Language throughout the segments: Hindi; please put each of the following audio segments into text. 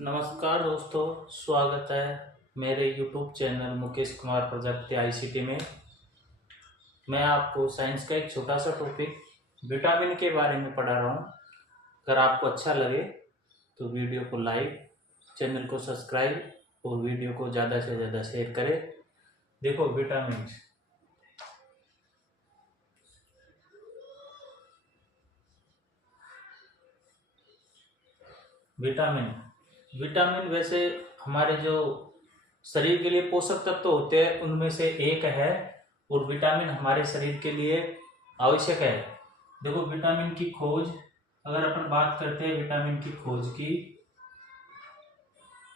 नमस्कार दोस्तों, स्वागत है मेरे YouTube channel Mukesh Kumar Prajapati ICT में। मैं आपको साइंस का एक छोटा सा टॉपिक विटामिन के बारे में पढ़ा रहा हूँ। अगर आपको अच्छा लगे तो वीडियो को लाइक, चैनल को सब्सक्राइब और वीडियो को ज़्यादा से ज़्यादा शेयर करें। देखो, विटामिन विटामिन वैसे हमारे जो शरीर के लिए पोषक तत्व होते हैं उनमें से एक है और विटामिन हमारे शरीर के लिए आवश्यक है। देखो, विटामिन की खोज, अगर अपन बात करते हैं विटामिन की खोज की,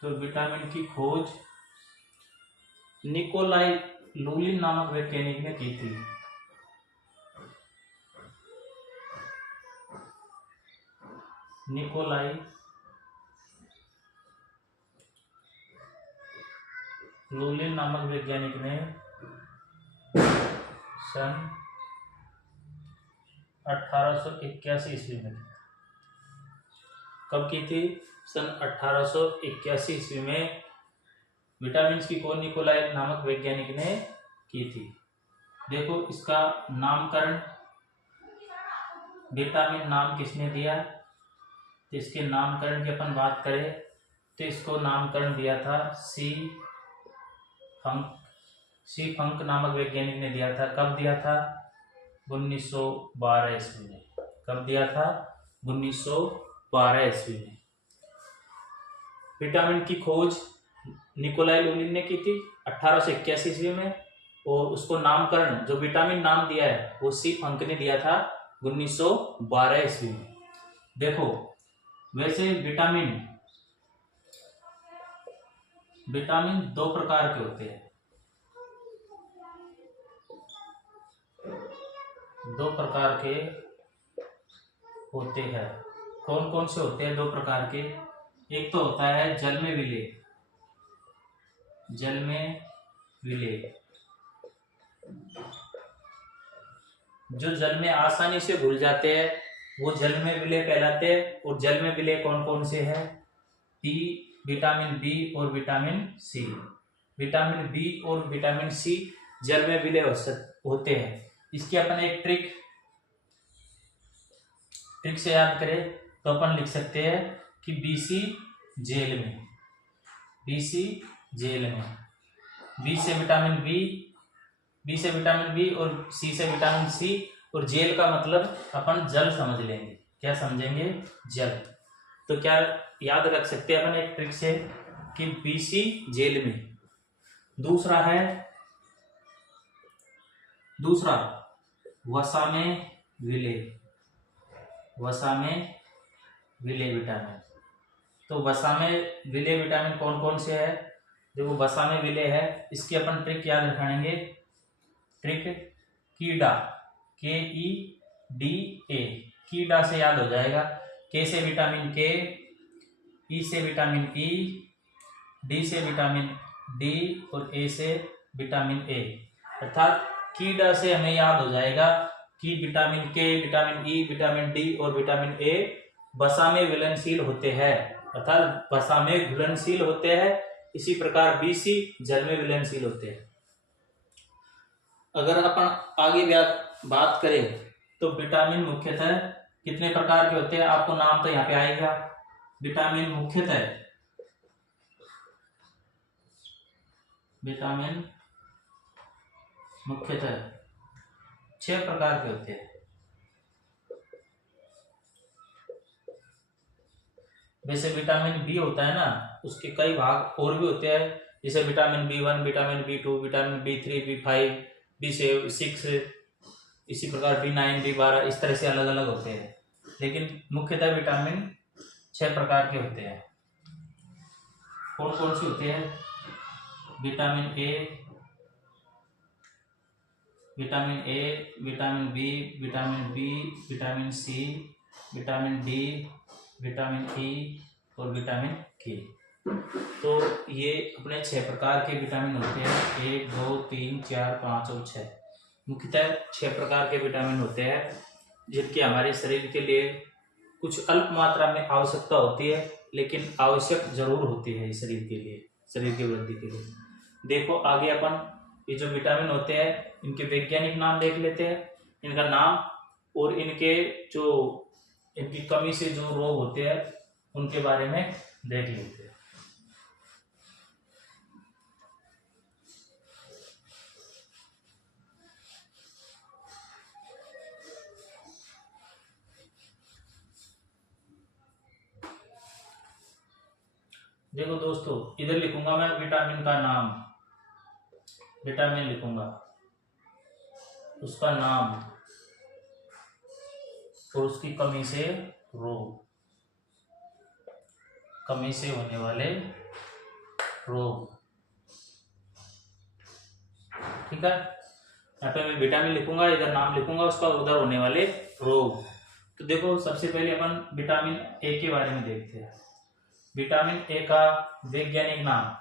तो विटामिन की खोज निकोलाई लुलिन नामक वैज्ञानिक ने की थी। निकोलाई लुलिन नामक वैज्ञानिक ने सन 1881 ईस्वी में, कब की थी? सन 1881 ईस्वी में विटामिन की खोज निकोलाई नामक वैज्ञानिक ने की थी। देखो, इसका नामकरण, विटामिन नाम किसने दिया? तो इसके नामकरण की अपन बात करें तो इसको नामकरण दिया था सी फंक नामक वैज्ञानिक ने दिया था। कब दिया था? 1912 ईस्वी में। कब दिया था? 1912 ईस्वी में। विटामिन की खोज निकोलाई लुलिन ने की थी 1881 ईस्वी में, और उसको नामकरण, जो विटामिन नाम दिया है, वो सी फंक ने दिया था 1912 ईस्वी में। देखो, वैसे विटामिन दो प्रकार के होते हैं। दो प्रकार के होते हैं। कौन कौन से होते हैं दो प्रकार के? एक तो होता है जल में विलेय। जो जल में आसानी से घुल जाते हैं वो जल में विलेय कहलाते हैं। और जल में विलेय कौन कौन से हैं? विटामिन बी और विटामिन सी। विटामिन बी और विटामिन सी जल में विलेय होते हैं। इसकी अपन एक ट्रिक से याद करें तो अपन लिख सकते हैं कि BC जेल में। बी से विटामिन बी और सी से विटामिन सी, और जेल का मतलब अपन जल समझ लेंगे। क्या समझेंगे? जल। तो क्या याद रख सकते हैं अपन एक ट्रिक से कि BC जेल में। दूसरा वसा में विलेय विटामिन। तो वसा में विलेय विटामिन कौन कौन से है? देखो, वसा में विलेय है, इसकी अपन ट्रिक याद रखेंगे। ट्रिक कीडा, KEDA, कीडा से याद हो जाएगा। के से विटामिन के, ई से विटामिन ई, डी से विटामिन डी और ए से विटामिन ए। अर्थात कीडा से हमें याद हो जाएगा कि विटामिन के, विटामिन ई, विटामिन डी और विटामिन ए वसा में विलयनशील होते हैं, अर्थात वसा में घुलनशील होते हैं। इसी प्रकार BC जल में विलयनशील होते हैं। अगर अपन आगे बात करें तो विटामिन मुख्यतः कितने प्रकार के होते हैं? आपको नाम तो यहाँ पे आएगा। विटामिन मुख्यतः 6 प्रकार के होते हैं। वैसे विटामिन बी होता है ना, उसके कई भाग और भी होते हैं, जैसे vitamin B1, vitamin B2, vitamin B3, B5, B6, इसी प्रकार B9, B12, इस तरह से अलग अलग होते हैं। लेकिन मुख्यतः विटामिन 6 प्रकार के होते हैं। कौन कौन से होते हैं? Vitamin A, vitamin B, vitamin B, vitamin C, vitamin D, vitamin E और विटामिन के। तो ये अपने 6 प्रकार के विटामिन होते हैं। 1, 2, 3, 4, 5 और 6। मुख्यतः 6 प्रकार के विटामिन होते हैं जिनकी हमारे शरीर के लिए कुछ अल्प मात्रा में आवश्यकता होती है, लेकिन आवश्यक जरूर होती है शरीर के लिए, शरीर की वृद्धि के लिए। देखो आगे अपन ये जो विटामिन होते हैं इनके वैज्ञानिक नाम देख लेते हैं, इनका नाम और इनके जो इनकी कमी से जो रोग होते हैं उनके बारे में देख लेते हैं। देखो दोस्तों, इधर लिखूंगा मैं विटामिन का नाम, विटामिन लिखूंगा, उसका नाम और उसकी कमी से रोग, कमी से होने वाले रोग। ठीक है, यहाँ पे मैं विटामिन लिखूंगा, इधर नाम लिखूंगा उसका, उधर होने वाले रोग। तो देखो सबसे पहले अपन विटामिन ए के बारे में देखते हैं। विटामिन ए का वैज्ञानिक नाम,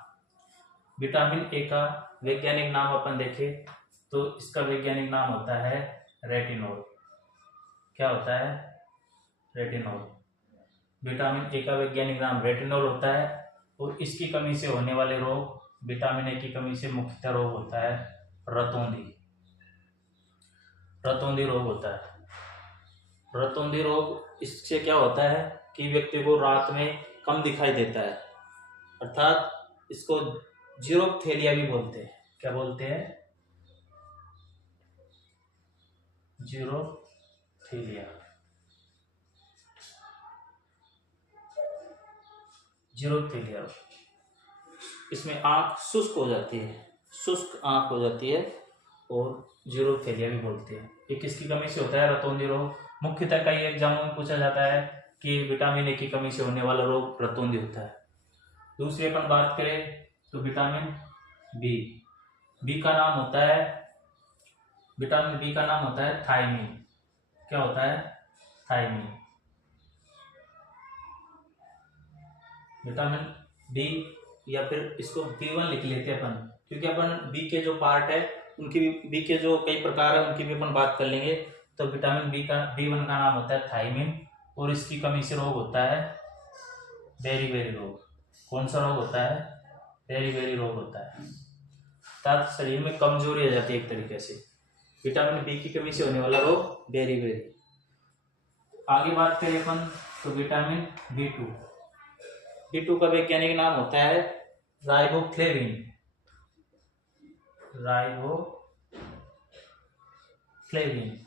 विटामिन ए का वैज्ञानिक नाम अपन देखें तो इसका वैज्ञानिक नाम होता है रेटिनॉल। क्या होता है? रेटिनॉल। विटामिन ए का वैज्ञानिक नाम रेटिनॉल होता है और इसकी कमी से होने वाले रोग, विटामिन ए की कमी से मुख्यतः रोग होता है रतौंधी। रतौंधी रोग होता है। रतौंधी रोग इससे क्या होता है कि व्यक्ति को रात में कम दिखाई देता है, अर्थात इसको जीरोप्थेलिया भी बोलते हैं। क्या बोलते हैं? जीरोप्थेलिया। जीरोप्थेलिया, इसमें आंख शुष्क हो जाती है, शुष्क आंख हो जाती है और जीरोप्थेलिया भी बोलते हैं। ये किसकी कमी से होता है? रतौंधी रोग। मुख्यतः कई एग्जामों में पूछा जाता है कि विटामिन ए की कमी से होने वाला रोग रतौंधी होता है। दूसरी अपन बात करें तो विटामिन बी। बी का नाम होता है, विटामिन बी का नाम होता है थायमीन। क्या होता है? थायमीन। विटामिन बी, या फिर इसको B1 लिख लेते हैं अपन, क्योंकि अपन बी के जो पार्ट है उनकी भी, बी के जो कई प्रकार है उनकी भी अपन बात कर लेंगे। तो विटामिन बी का B1 का नाम होता है थायमीन और इसकी कमी से रोग होता है बेरी-बेरी रोग। कौन सा रोग होता है? बेरी-बेरी रोग होता है, अर्थात शरीर में कमजोरी आ जाती है एक तरीके से। विटामिन बी की कमी से होने वाला रोग बेरी-बेरी। आगे बात करें अपन तो विटामिन B2। B2 का वैज्ञानिक नाम होता है राइबोफ्लेविन। राइबोफ्लेविन।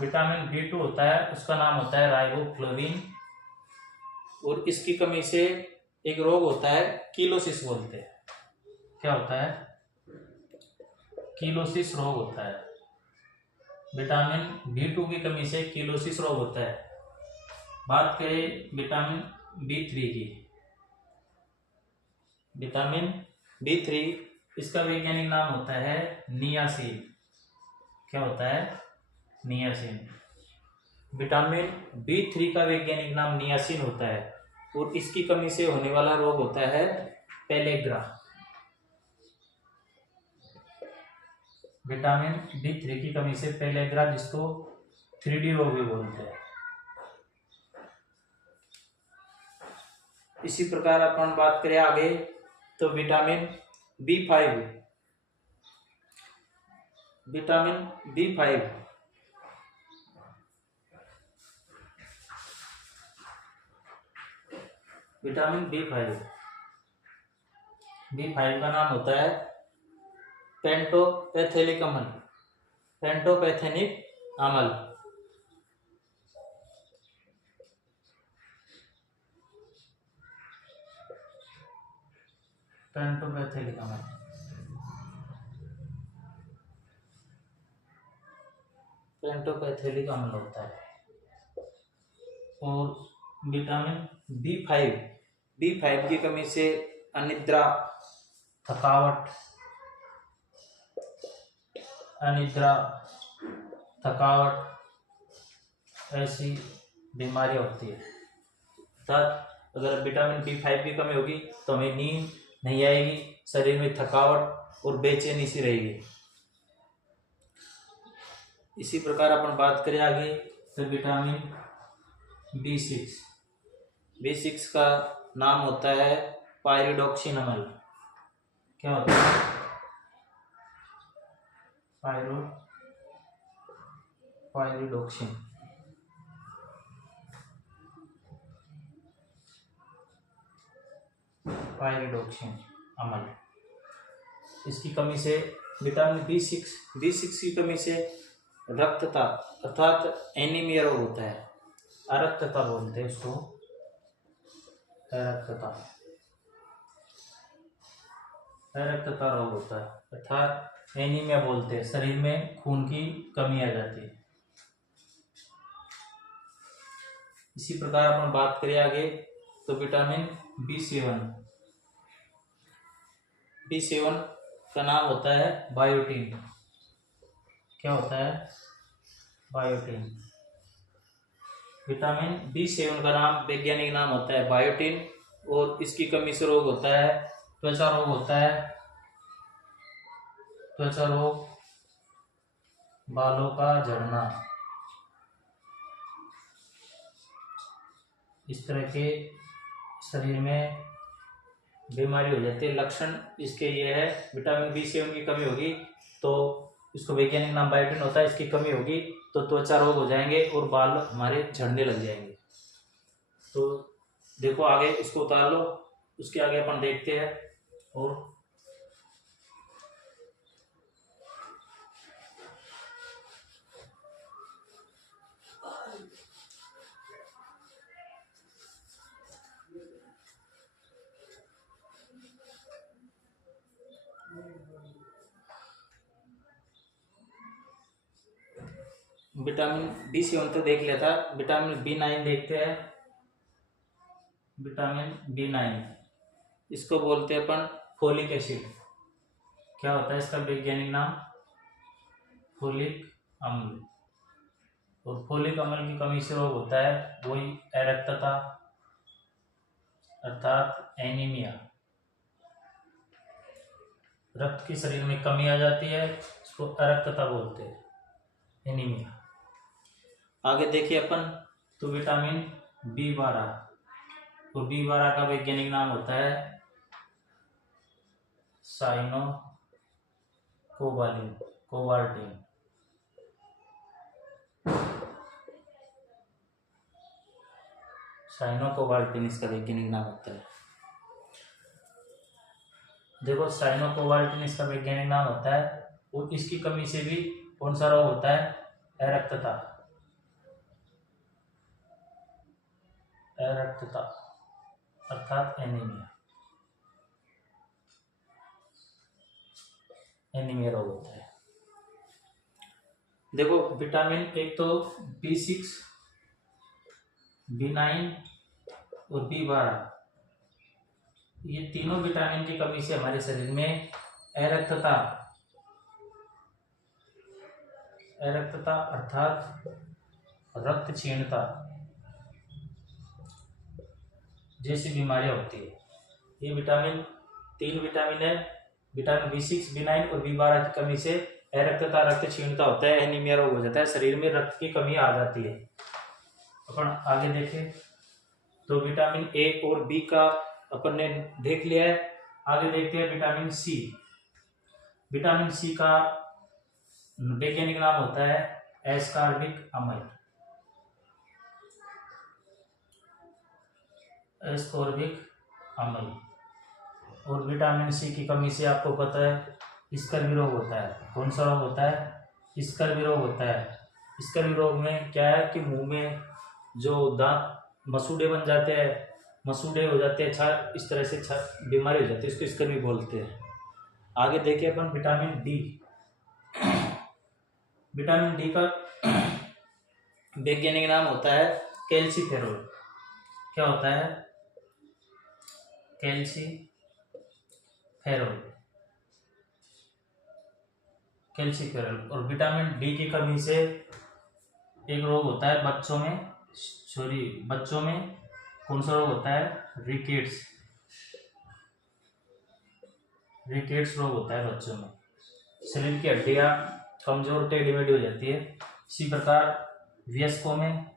विटामिन B2 होता है, उसका नाम होता है राइबोफ्लेविन और इसकी कमी से एक रोग होता है कीलोसिस बोलते हैं। क्या होता है? कीलोसिस रोग होता है। विटामिन B2 की कमी से कीलोसिस रोग होता है। बात करें विटामिन B3 की। विटामिन B3, इसका वैज्ञानिक नाम होता है नियासिन। क्या होता है? नियासिन। विटामिन B3 का वैज्ञानिक नाम नियासिन होता है और इसकी कमी से होने वाला रोग होता है पेलेग्रा। विटामिन B3 की कमी से पेलेग्रा, जिसको 3D रोग भी बोलते हैं। इसी प्रकार अपन बात करें आगे तो vitamin B5। Vitamin B5, vitamin B5, B5 का नाम होता है पेंटोपैथेलिक अम्ल। पेंटोपैथेनिक अम्ल। पेंटोपैथेलिक अम्ल। पेंटोपैथेलिक अम्ल होता है। और विटामिन B5 की कमी से अनिद्रा, थकावट, ऐसी बीमारियां होती है। अर्थात अगर विटामिन B5 की कमी होगी तो हमें नींद नहीं आएगी, शरीर में थकावट और बेचैनी सी रहेगी। इसी प्रकार अपन बात करें आगे तो विटामिन B6। B6 का नाम होता है पायरिडॉक्सिन अम्ल। क्या होता है? पायरिडॉक्सिन। पायरिडॉक्सिन अम्ल। इसकी कमी से विटामिन B6 की कमी से रक्तता अर्थात एनीमिया रोग होता है। अरक्तता बोलते हैं उसको, अरक्तता रोग होता है अर्थात एनीमिया बोलते हैं। शरीर में खून की कमी आ जाती है। इसी प्रकार अपन बात करें आगे तो विटामिन B7 का नाम होता है बायोटिन। क्या होता है? बायोटिन। विटामिन B7 का नाम वैज्ञानिक नाम होता है बायोटिन और इसकी कमी से रोग होता है त्वचा रोग होता है, त्वचा रोग, बालों का झड़ना, इस तरह के शरीर में बीमारी हो जाती है। लक्षण इसके ये है, विटामिन B7 की कमी होगी तो इसको वैज्ञानिक नाम बायोटिन होता है, इसकी कमी होगी तो त्वचा रोग हो जाएंगे और बाल हमारे झड़ने लग जाएंगे। तो देखो आगे इसको उतार लो, उसके आगे अपन देखते हैं। और विटामिन B7 तो देख लेता, विटामिन B9 देखते हैं। विटामिन B9 इसको बोलते हैं अपन फोलिक एसिड। क्या होता है इसका वैज्ञानिक नाम? फोलिक अम्ल। और फोलिक अम्ल की कमी से रोग होता है वही अरक्तता अर्थात एनीमिया। रक्त की शरीर में कमी आ जाती है, इसको अरक्तता बोलते हैं, एनीमिया। आगे देखिए अपन तो विटामिन B12, तो B12 का वैज्ञानिक नाम होता है साइनोकोबाल्टिन इसका वैज्ञानिक नाम होता है। देखो साइनोकोबाल्टिन इसका वैज्ञानिक नाम होता है और इसकी कमी से भी कौन सा रोग होता है? अरक्तता अर्थात एनीमिया रोग होता है। देखो विटामिन एक तो B6, B9 और B12, ये तीनों विटामिन की कमी से हमारे शरीर में अरक्तता अर्थात रक्त क्षीणता जैसी बीमारियां होती है। ये तीन विटामिन है, विटामिन B6, B9 और B12 की कमी से अरक्तता, रक्त क्षीणता होता है, एनीमिया रोग हो जाता है, शरीर में रक्त की कमी आ जाती है। अपन आगे देखें तो विटामिन ए और बी का अपन ने देख लिया है। आगे देखते हैं विटामिन सी। विटामिन सी का वैज्ञानिक नाम होता है एस्कॉर्बिक अम्ल। और विटामिन सी की कमी से आपको पता है स्कर्वी रोग होता है। कौन सा रोग होता है? स्कर्वी रोग होता है। स्कर्वी रोग में क्या है कि मुंह में जो दांत मसूड़े बन जाते हैं, मसूड़े हो जाते हैं, इस तरह से बीमारी हो जाती है, इसको स्कर्वी बोलते हैं। आगे देखिए अपन विटामिन डी। विटामिन डी का वैज्ञानिक नाम होता है कैल्सीफेरॉल। क्या होता है? कैल्सीफेरॉल। और विटामिन डी की कमी से एक रोग होता है बच्चों में कौन सा रोग होता है? रिकेट्स रोग होता है बच्चों में। शरीर की हड्डियां कमजोर टेढ़ी मेढ़ी हो जाती है। इसी प्रकार वयस्कों में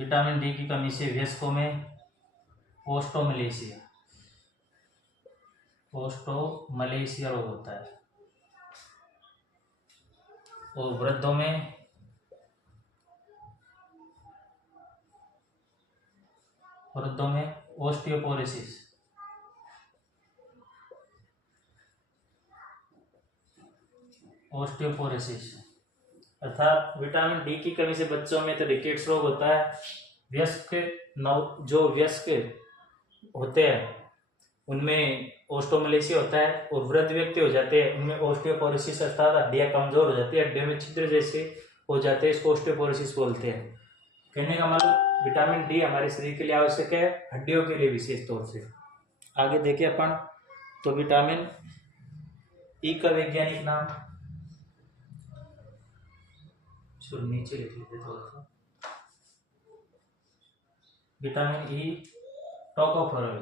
विटामिन डी की कमी से वयस्कों में ओस्टोमलेशिया रोग होता है, और वृद्धों में ओस्टियोपोरोसिस। अर्थात विटामिन डी की कमी से बच्चों में तो रिकेट्स रोग होता है, वयस्क होते हैं उनमें ओस्टोमलेशिया होता है, और वृद्ध व्यक्ति हो जाते हैं उनमें ओस्टियोपोरोसिस अर्थात हड्डियां कमजोर हो जाती है, हड्डियों में छिद्र जैसे हो जाते हैं, इसको ओस्टियोपोरोसिस बोलते हैं। कहने का मतलब विटामिन डी हमारे शरीर के लिए आवश्यक है, हड्डियों के लिए विशेष तौर से। आगे देखिए अपन, तो विटामिन ई का वैज्ञानिक नाम, नीचे लिख लेते थोड़ा सा। Vitamin E tocopherol,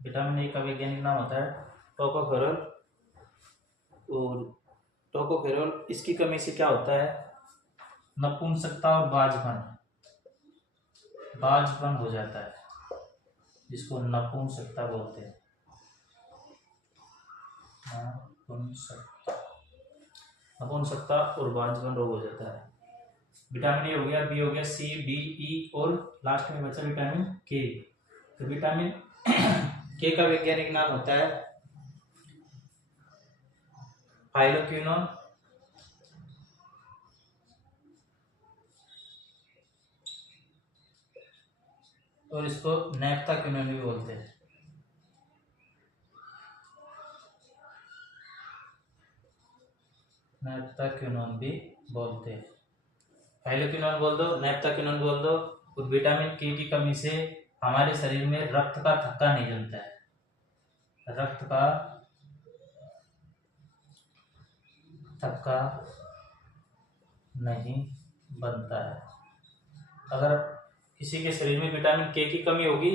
vitamin A का वैज्ञानिक नाम होता है टोकोफेरोल। और टोकोफेरोल, इसकी कमी से क्या होता है, नपुंसकता और बाजपन हो जाता है, जिसको नपुंसकता बोलते हैं। नपुंसकता और बांझपन रोग हो जाता है। विटामिन ए हो गया, बी हो गया, सी, डी, ई, और लास्ट में बचा विटामिन के। तो विटामिन के का वैज्ञानिक नाम होता है फाइलोक्विनोन, और इसको नैप्थाक्विनोन भी बोलते हैं। नैप्थाक्विनोन भी बोलते हैं, फाइलोक्विनोन बोल दो, नैप्थाक्विनोन बोल दो। और विटामिन के की कमी से हमारे शरीर में रक्त का थक्का नहीं बनता है, रक्त का थक्का नहीं बनता है। अगर किसी के शरीर में विटामिन के की कमी होगी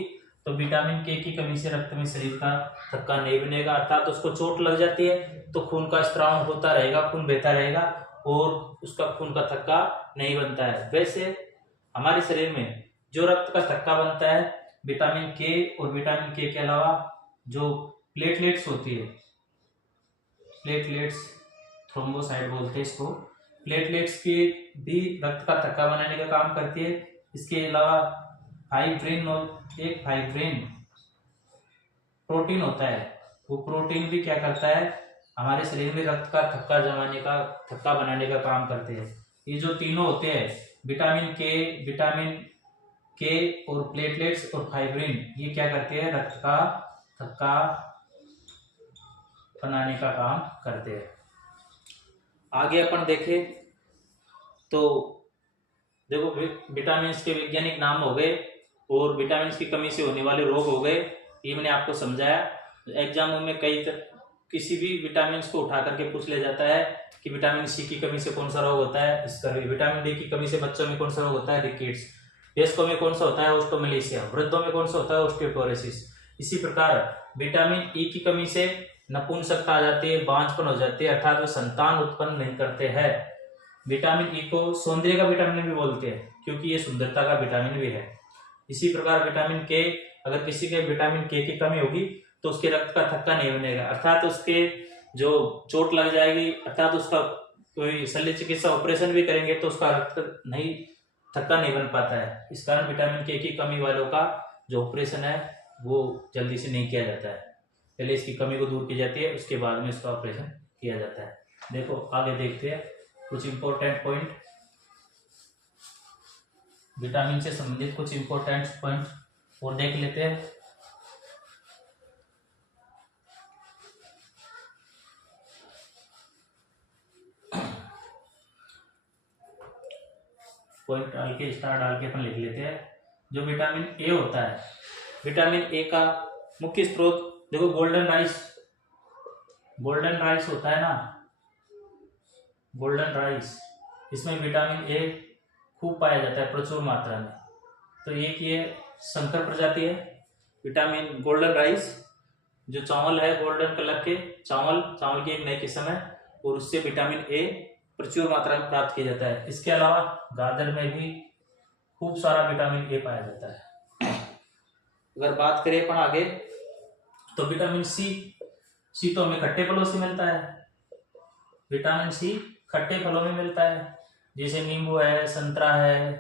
तो विटामिन के की कमी से रक्त में शरीर का थक्का नहीं बनेगा, अर्थात उसको चोट लग जाती है तो खून का स्त्राव होता रहेगा, खून बहता रहेगा और उसका खून का थक्का नहीं बनता है। वैसे हमारे शरीर में जो रक्त का थक्का बनता है विटामिन के, और विटामिन के अलावा जो प्लेटलेट्स होती है, प्लेटलेट्स, थ्रोम्बोसाइट बोलते हैं इसको, प्लेटलेट्स की भी रक्त का थक्का बनाने का काम करती है। इसके अलावा फाइब्रिन, एक फाइब्रिन प्रोटीन होता है, वो प्रोटीन भी क्या करता है, हमारे शरीर में रक्त का थक्का बनाने का काम करते हैं। ये जो तीनों होते हैं, विटामिन के और प्लेटलेट्स और फाइब्रिन, ये क्या करते हैं, रक्त का थक्का बनाने का काम करते हैं। आगे अपन देखें तो देखो, विटामिन के वैज्ञानिक नाम हो गए और विटामिन की कमी से होने वाले रोग हो गए, ये मैंने आपको समझाया। एग्जामों में किसी भी विटामिन को उठा करके पूछ लिया जाता है कि विटामिन सी की कमी से कौन सा रोग होता है, इसका। विटामिन डी की कमी से बच्चों में कौन सा रोग होता है, रिकेट्स। वयस्कों में कौन सा होता है, ओस्टोमलेशिया। वृद्धों में कौन सा होता है, ओस्टियोपोरोसिस। इसी प्रकार विटामिन ई की कमी से नपुंसकता आ जाती है, बांझपन हो जाती है, अर्थात वो संतान उत्पन्न नहीं करते हैं। विटामिन ई को सौंदर्य का विटामिन भी बोलते हैं क्योंकि ये सुंदरता का विटामिन भी है। इसी प्रकार विटामिन के, अगर किसी के विटामिन के की कमी होगी तो उसके रक्त का थक्का नहीं बनेगा, अर्थात उसके जो चोट लग जाएगी, अर्थात उसका कोई शल्य चिकित्सा ऑपरेशन भी करेंगे तो उसका थक्का नहीं बन पाता है। इस कारण विटामिन के की कमी वालों का जो ऑपरेशन है वो जल्दी से नहीं किया जाता है, पहले इसकी कमी को दूर की जाती है, उसके बाद में इसका ऑपरेशन किया जाता है। देखो आगे देखते हैं कुछ इंपॉर्टेंट पॉइंट, विटामिन से संबंधित कुछ इंपॉर्टेंट पॉइंट और देख लेते हैं। पॉइंट डाल के, स्टार डाल के अपन लिख लेते हैं। जो विटामिन ए होता है, विटामिन ए का मुख्य स्रोत देखो गोल्डन राइस होता है ना, गोल्डन राइस, इसमें विटामिन ए खूब पाया जाता है प्रचुर मात्रा में। तो एक ये संकर प्रजाति है विटामिन गोल्डन राइस, जो चावल है गोल्डन कलर के चावल की एक नई किस्म है। और उससे विटामिन ए प्रचुर मात्रा में प्राप्त किया जाता है। इसके अलावा गाजर में भी खूब सारा विटामिन ए पाया जाता है। अगर बात करें अपन आगे तो विटामिन सी तो हमें खट्टे फलों से मिलता है। विटामिन सी खट्टे फलों में मिलता है, जैसे नींबू है, संतरा है।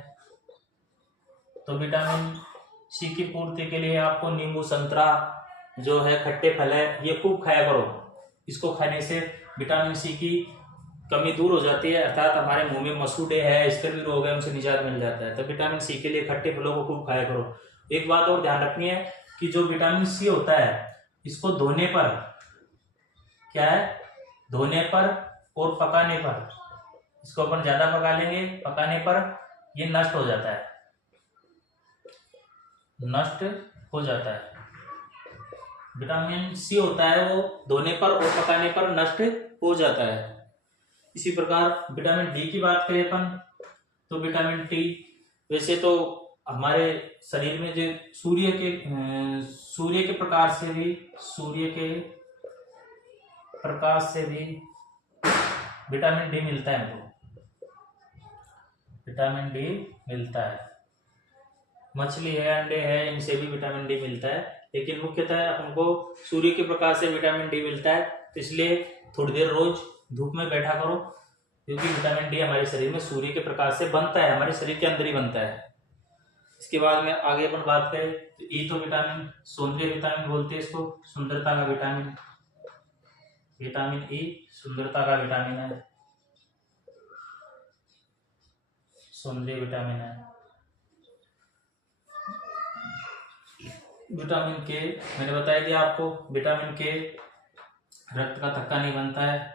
तो विटामिन सी की पूर्ति के लिए आपको नींबू, संतरा जो है खट्टे फल है, ये खूब खाया करो। इसको खाने से विटामिन सी की कमी दूर हो जाती है, अर्थात हमारे मुंह में मसूड़े है, स्कर्वी रोग है, उनसे निजात मिल जाता है। तो विटामिन सी के लिए खट्टे फलों को खूब खाया करो। एक बात और ध्यान रखनी है कि जो विटामिन सी होता है, इसको धोने पर क्या है, धोने पर और पकाने पर, इसको अपन ज्यादा पका लेंगे, पकाने पर ये नष्ट हो जाता है, नष्ट हो जाता है। विटामिन सी होता है वो धोने पर और पकाने पर नष्ट हो जाता है। इसी प्रकार विटामिन डी की बात करें अपन तो विटामिन डी वैसे तो हमारे शरीर में जो सूर्य के प्रकाश से भी विटामिन डी मिलता है हमको, विटामिन डी मिलता है। मछली है, अंडे है, इनसे भी विटामिन डी मिलता है, लेकिन मुख्यतः हमको सूर्य के प्रकाश से विटामिन डी मिलता है। तो इसलिए थोड़ी देर रोज धूप में बैठा करो, क्योंकि विटामिन डी हमारे शरीर में सूर्य के प्रकाश से बनता है, हमारे शरीर के अंदर ही बनता है। इसके बाद में आगे अपन बात करें तो ई तो विटामिन, सौंदर्य विटामिन बोलते हैं इसको, सुंदरता का विटामिन। विटामिन ई सुंदरता का विटामिन है, सौंदर्य विटामिन है। विटामिन के मैंने बताया दिया आपको, विटामिन के रक्त का थक्का नहीं बनता है।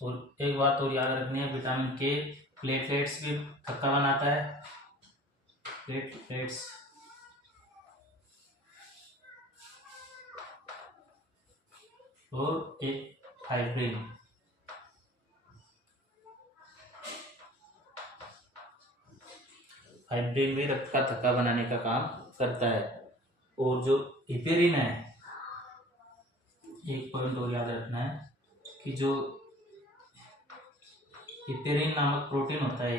और एक बात और याद रखनी है, विटामिन के प्लेटलेट्स भी थक्का बनाता है, प्लेटलेट्स। और एक फाइब्रिन, फाइब्रिन भी रक्त का थक्का बनाने का काम करता है। और जो हिपेरिन है, एक पॉइंट और याद रखना है कि जो हिपेरिन नामक प्रोटीन होता है,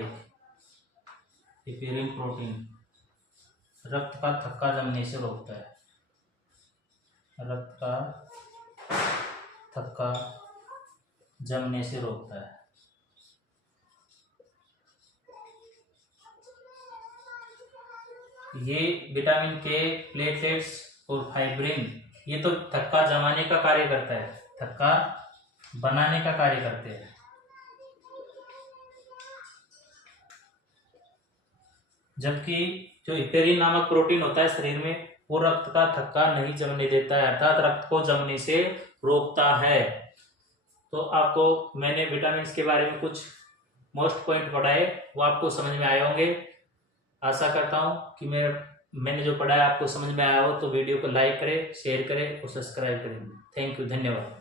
हिपेरिन प्रोटीन रक्त का थक्का जमने से रोकता है, रक्त का थक्का जमने से रोकता है। ये विटामिन के, प्लेटलेट्स और फाइब्रिन ये तो थक्का जमाने का कार्य करता है, थक्का बनाने का कार्य करते हैं। जबकि जो हिपेरिन नामक प्रोटीन होता है शरीर में, वो रक्त का थक्का नहीं जमने देता है, अर्थात रक्त को जमने से रोकता है। तो आपको मैंने विटामिन के बारे में कुछ मोस्ट पॉइंट पढ़ाए, वो आपको समझ में आए होंगे। आशा करता हूं कि मैंने जो पढ़ाया आपको समझ में आया हो। तो वीडियो को लाइक करें, शेयर करें और सब्सक्राइब करें। थैंक यू, धन्यवाद।